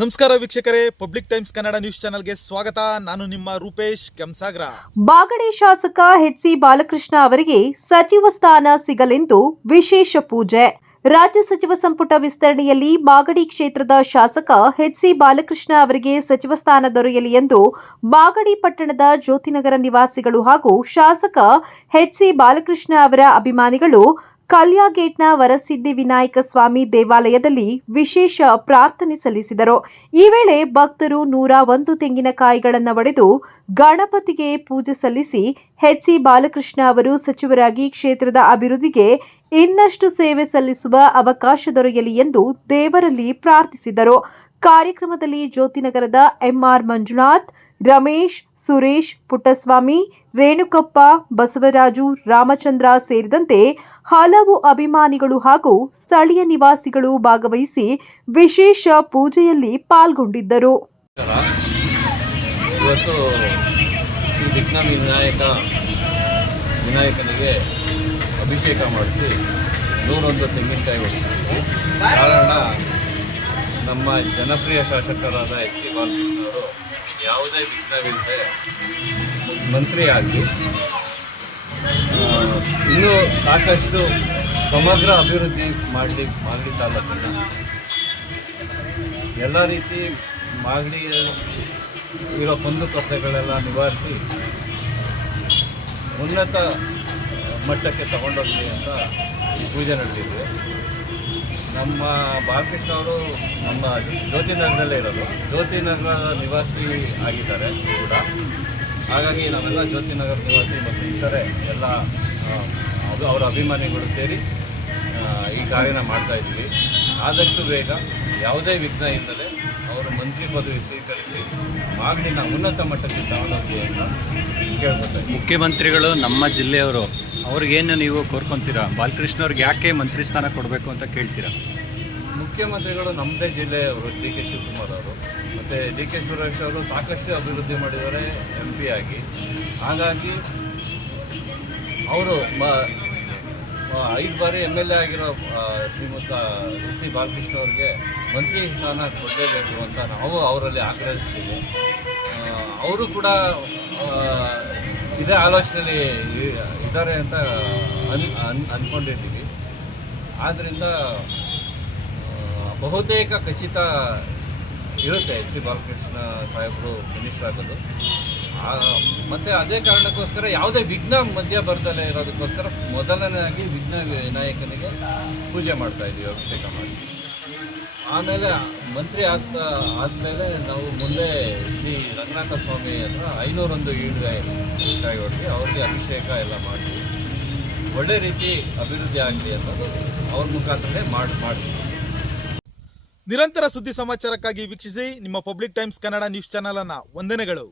ನಮಸ್ಕಾರ ವೀಕ್ಷಕರೇ, public times Kannada news ಚಾನೆಲ್ಗೆ ಸ್ವಾಗತ. ನಾನು ನಿಮ್ಮ ರೂಪೇಶ್ ಕೆಂಸಾಗ್ರ. ಬಾಗಡಿ ಶಾಸಕ ಎಚ್.ಸಿ. ಬಾಲಕೃಷ್ಣ ಅವರಿಗೆ ಸಚಿವ ಸ್ಥಾನ ಸಿಗಲೆಂದು ವಿಶೇಷ ಪೂಜೆ. ರಾಜ್ಯ ಸಚಿವ ಸಂಪುಟ ವಿಸ್ತರಣೆಯಲ್ಲಿ ಬಾಗಡಿ ಕ್ಷೇತ್ರದ ಶಾಸಕ ಎಚ್.ಸಿ. ಬಾಲಕೃಷ್ಣ ಅವರಿಗೆ ಸಚಿವ ಸ್ಥಾನ ದೊರೆಯಲಿ ಎಂದು ಬಾಗಡಿ ಪಟ್ಟಣದ ಜ್ಯೋತಿನಗರ ನಿವಾಸಿಗಳು ಹಾಗೂ ಶಾಸಕ ಎಚ್.ಸಿ. ಬಾಲಕೃಷ್ಣ ಅವರ ಅಭಿಮಾನಿಗಳು ಕಲ್ಯಾಗೇಟ್ನ ವರಸಿದ್ಧಿ ವಿನಾಯಕ ಸ್ವಾಮಿ ದೇವಾಲಯದಲ್ಲಿ ವಿಶೇಷ ಪ್ರಾರ್ಥನೆ ಸಲ್ಲಿಸಿದರು. ಈ ವೇಳೆ ಭಕ್ತರು 101 ತೆಂಗಿನಕಾಯಿಗಳನ್ನು ಒಡೆದು ಗಣಪತಿಗೆ ಪೂಜೆ ಸಲ್ಲಿಸಿ ಎಚ್.ಸಿ. ಬಾಲಕೃಷ್ಣ ಅವರು ಸಚಿವರಾಗಿ ಕ್ಷೇತ್ರದ ಅಭಿವೃದ್ಧಿಗೆ ಇನ್ನಷ್ಟು ಸೇವೆ ಸಲ್ಲಿಸುವ ಅವಕಾಶ ದೊರೆಯಲಿ ಎಂದು ದೇವರಲ್ಲಿ ಪ್ರಾರ್ಥಿಸಿದರು. ಕಾರ್ಯಕ್ರಮದಲ್ಲಿ ಜ್ಯೋತಿನಗರದ ಎಂಆರ್ ಮಂಜುನಾಥ್, ರಮೇಶ್, ಸುರೇಶ್, ಪುಟ್ಟಸ್ವಾಮಿ, ರೇಣುಕಪ್ಪ, ಬಸವರಾಜು, ರಾಮಚಂದ್ರ ಸೇರಿದಂತೆ ಹಲವು ಅಭಿಮಾನಿಗಳು ಹಾಗೂ ಸ್ಥಳೀಯ ನಿವಾಸಿಗಳು ಭಾಗವಹಿಸಿ ವಿಶೇಷ ಪೂಜೆಯಲ್ಲಿ ಪಾಲ್ಗೊಂಡಿದ್ದರು. ಇವತ್ತು ಶ್ರೀ ವಿಘ್ನ ವಿನಾಯಕನಿಗೆ ಅಭಿಷೇಕ ಮಾಡಿಸಿ 101 ತೆಂಗಿನಕಾಯಿ ಹೊಡೆದಿದ್ದೀವಿ. ಕಾರಣ ನಮ್ಮ ಜನಪ್ರಿಯ ಶಾಸಕರಾದ ಎಚ್.ಸಿ. ಬಾಲಕೃಷ್ಣ ಅವರು ಯಾವುದೇ ವಿಘ್ನವಿಲ್ಲದೆ ಮಂತ್ರಿಯಾಗಿ ಇನ್ನೂ ಸಾಕಷ್ಟು ಸಮಗ್ರ ಅಭಿವೃದ್ಧಿ ಮಾಡಲಿ ತಾಲೂಕನ್ನು ಎಲ್ಲ ರೀತಿ ಮಾಗಡಿ ಇರೋ ಕುಂದುಕೊರತೆಗಳೆಲ್ಲ ನಿವಾರಿಸಿ ಉನ್ನತ ಮಟ್ಟಕ್ಕೆ ತಗೊಂಡೋಗಲಿ ಅಂತ ಈ ಪೂಜೆ ನಡೆದಿದೆ. ನಮ್ಮ ಬಾಲಕೃಷ್ಣ ಅವರು ನಮ್ಮ ಜ್ಯೋತಿನಗರದಲ್ಲೇ ಇರೋದು, ಜ್ಯೋತಿನಗರದ ನಿವಾಸಿ ಆಗಿದ್ದಾರೆ ಕೂಡ. ಹಾಗಾಗಿ ನಾವೆಲ್ಲ ಜ್ಯೋತಿನಗರ ನಿವಾಸಿ ಮತ್ತು ಇತರೆ ಎಲ್ಲ ಅವರ ಅಭಿಮಾನಿಗಳು ಸೇರಿ ಈ ಕಾರ್ಯನ ಮಾಡ್ತಾಯಿದ್ವಿ. ಆದಷ್ಟು ಬೇಗ ಯಾವುದೇ ವಿಘ್ನ ಇಲ್ಲದೆ ಅವರು ಮಂತ್ರಿ ಪದವಿ ಸ್ವೀಕರಿಸಿ ಮಾಗಡಿನ ಉನ್ನತ ಮಟ್ಟಕ್ಕೆ ತಗೊಂಡೋಗಿ ಅಂತ ಕೇಳ್ಕೊತಾರೆ. ಮುಖ್ಯಮಂತ್ರಿಗಳು ನಮ್ಮ ಜಿಲ್ಲೆಯವರು, ಅವ್ರಿಗೇನು ನೀವು ಕೋರ್ಕೊತೀರಾ? ಬಾಲಕೃಷ್ಣ ಅವ್ರಿಗೆ ಯಾಕೆ ಮಂತ್ರಿ ಸ್ಥಾನ ಕೊಡಬೇಕು ಅಂತ ಕೇಳ್ತೀರಾ? ಮುಖ್ಯಮಂತ್ರಿಗಳು ನಮ್ಮದೇ ಜಿಲ್ಲೆಯವರು, ಡಿ.ಕೆ. ಶಿವಕುಮಾರ್ ಅವರು ಮತ್ತು ಡಿ.ಕೆ. ಸುರೇಶ್ ಅವರು ಸಾಕಷ್ಟು ಅಭಿವೃದ್ಧಿ ಮಾಡಿದ್ದಾರೆ MP ಆಗಿ. ಹಾಗಾಗಿ ಅವರು 5 ಬಾರಿ MLA ಆಗಿರೋ ಶ್ರೀಮಂತ ಎಚ್.ಸಿ. ಬಾಲಕೃಷ್ಣ ಅವ್ರಿಗೆ ಮಂತ್ರಿ ಸ್ಥಾನ ಕೊಡಲೇಬೇಕು ಅಂತ ನಾವು ಅವರಲ್ಲಿ ಆಗ್ರಹಿಸ್ತೀವಿ. ಅವರು ಕೂಡ ಇದೇ ಆಲೋಚನೆಯಲ್ಲಿ ಇದ್ದಾರೆ ಅಂತ ಅಂದ್ಕೊಂಡಿದ್ದೀವಿ. ಆದ್ದರಿಂದ ಬಹುತೇಕ ಖಚಿತ ಇರುತ್ತೆ ಎಚ್.ಸಿ. ಬಾಲಕೃಷ್ಣ ಸಾಹೇಬರು ಮಿನಿಸ್ಟರ್ ಆಗೋದು. ಮತ್ತು ಅದೇ ಕಾರಣಕ್ಕೋಸ್ಕರ ಯಾವುದೇ ವಿಘ್ನ ಮಧ್ಯ ಬರ್ತಲೇ ಇರೋದಕ್ಕೋಸ್ಕರ ಮೊದಲನೇದಾಗಿ ವಿಘ್ನ ವಿನಾಯಕನಿಗೆ ಪೂಜೆ ಮಾಡ್ತಾಯಿದ್ದೀವಿ, ಅಭಿಷೇಕ ಮಾಡಿ. ಆಮೇಲೆ ಮಂತ್ರಿ ಆದಮೇಲೆ ನಾವು ಮುಂದೆ ಶ್ರೀ ರಂಗನಾಥ ಸ್ವಾಮಿ ಹತ್ರ 501 ಈಡುಕಾಯಿ ಹೊಡೆದು ಅವ್ರಿಗೆ ಅಭಿಷೇಕ ಎಲ್ಲ ಮಾಡಿ ಒಳ್ಳೆ ರೀತಿ ಅಭಿವೃದ್ಧಿ ಆಗಲಿ ಅನ್ನೋದು ಅವ್ರ ಮುಖಾಂತರನೇ ಮಾಡ್ತೀವಿ. ನಿರಂತರ ಸುದ್ದಿ ಸಮಾಚಾರಕ್ಕಾಗಿ ವೀಕ್ಷಿಸಿ ನಿಮ್ಮ public times Kannada news channel ಅನ್ನು. ವಂದನೆಗಳು.